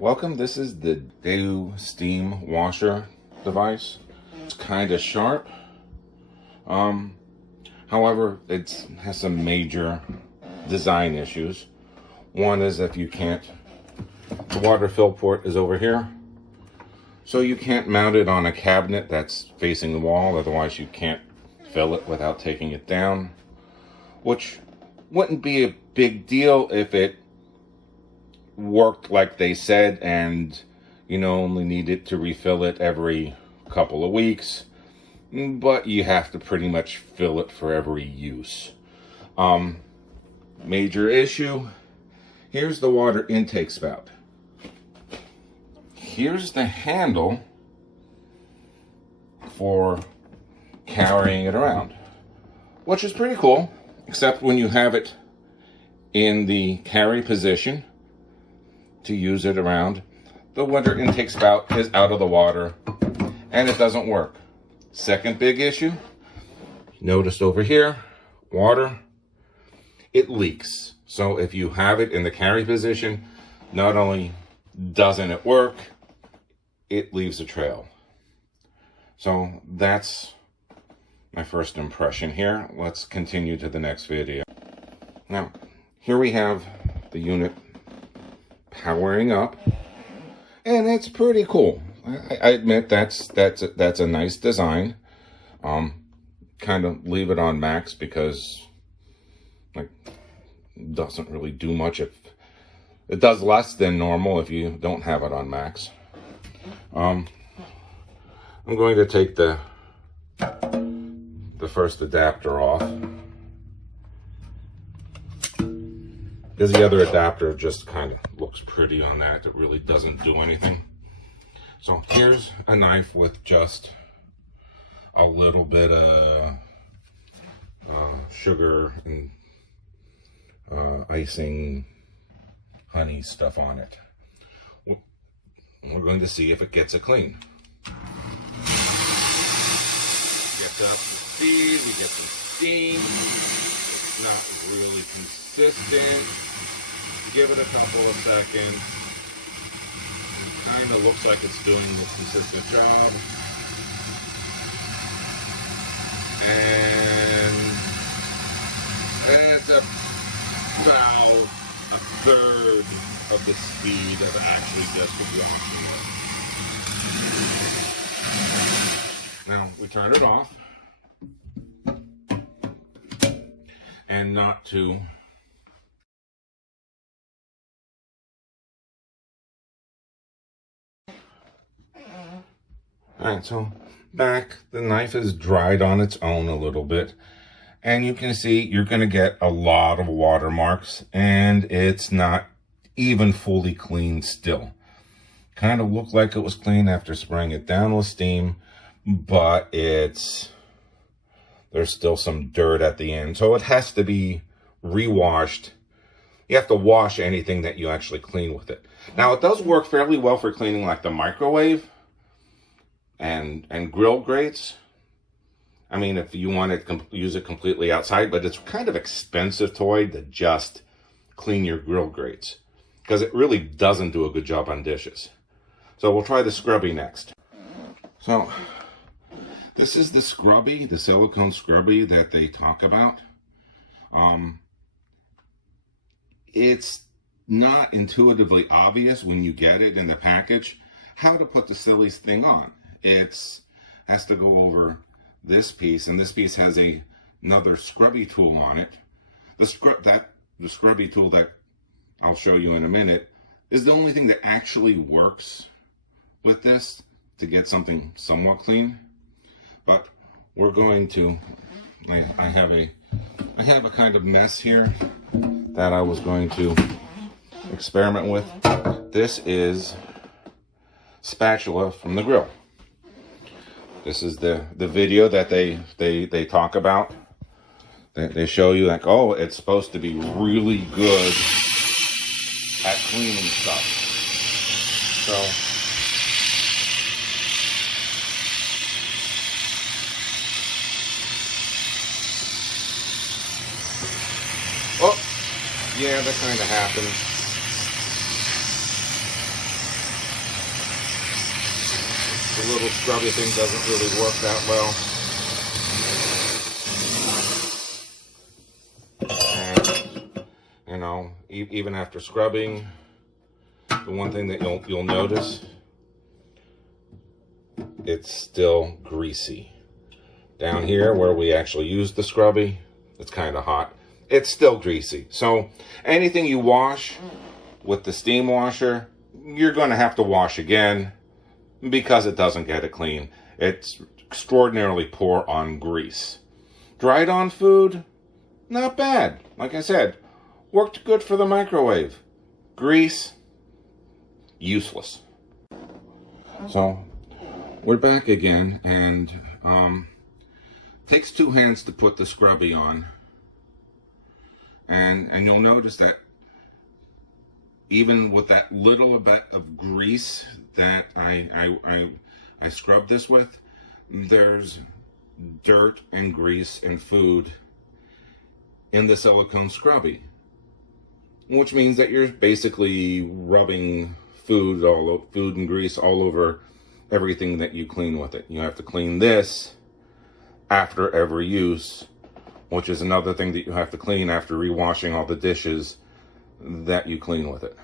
welcome. This is the Dayoo Steam washer device. It's kind of sharp. However, it has some major design issues. One is if you can't, the water fill port is over here. So you can't mount it on a cabinet that's facing the wall, otherwise you can't fill it without taking it down. Which wouldn't be a big deal if it worked like they said and only needed to refill it every couple of weeks, but you have to pretty much fill it for every use. Major issue, here's the water intake spout. Here's the handle for carrying it around, which is pretty cool, except when you have it in the carry position to use it around, the water intake spout is out of the water and it doesn't work. Second big issue, notice over here, water, it leaks. So if you have it in the carry position, not only doesn't it work, it leaves a trail. So that's my first impression here. Let's continue to the next video. Now, here we have the unit powering up, and it's pretty cool. I admit that's a nice design. Kind of leave it on max because it doesn't really do much. If it does less than normal if you don't have it on max. I'm going to take the first adapter off, because the other adapter just kind of looks pretty on that. It really doesn't do anything. So here's a knife with just a little bit of sugar and icing, honey stuff on it. We're going to see if it gets it clean. Gets up to speed, we get some steam. It's not really consistent. Give it a couple of seconds. It kind of looks like it's doing a consistent job. And it's about a third of the speed of actually just washing it. Now we turn it off. And not to Alright, so back, the knife is dried on its own a little bit, and you can see you're going to get a lot of watermarks, and it's not even fully clean still. Kind of looked like it was clean after spraying it down with steam, but there's still some dirt at the end, so it has to be rewashed. You have to wash anything that you actually clean with it. Now, it does work fairly well for cleaning like the microwave and grill grates. I mean, if you want to use it completely outside, but it's kind of expensive toy to just clean your grill grates, because it really doesn't do a good job on dishes. So we'll try the scrubby next. So this is the scrubby, the silicone scrubby that they talk about. It's not intuitively obvious when you get it in the package how to put the silly thing on. It has to go over this piece, and this piece has another scrubby tool on it. The scrubby tool that I'll show you in a minute is the only thing that actually works with this to get something somewhat clean. But we're going to, I have a kind of mess here that I was going to experiment with. This is spatula from the grill. This is the video that they talk about. They show you like, oh, it's supposed to be really good at cleaning stuff. So yeah, that kind of happens. the little scrubby thing doesn't really work that well. And, you know, even after scrubbing, the one thing that you'll notice, it's still greasy. Down here where we actually use the scrubby, it's kind of hot. It's still greasy. So anything you wash with the steam washer, you're going to have to wash again because it doesn't get it clean. It's extraordinarily poor on grease. Dried on food, not bad. Like I said, worked good for the microwave. Grease, useless. So we're back again, and takes two hands to put the scrubby on. And you'll notice that even with that little bit of grease that I scrubbed this with, there's dirt and grease and food in the silicone scrubby, which means that you're basically rubbing food and grease all over everything that you clean with it. You have to clean this after every use, which is another thing that you have to clean after rewashing all the dishes that you clean with it.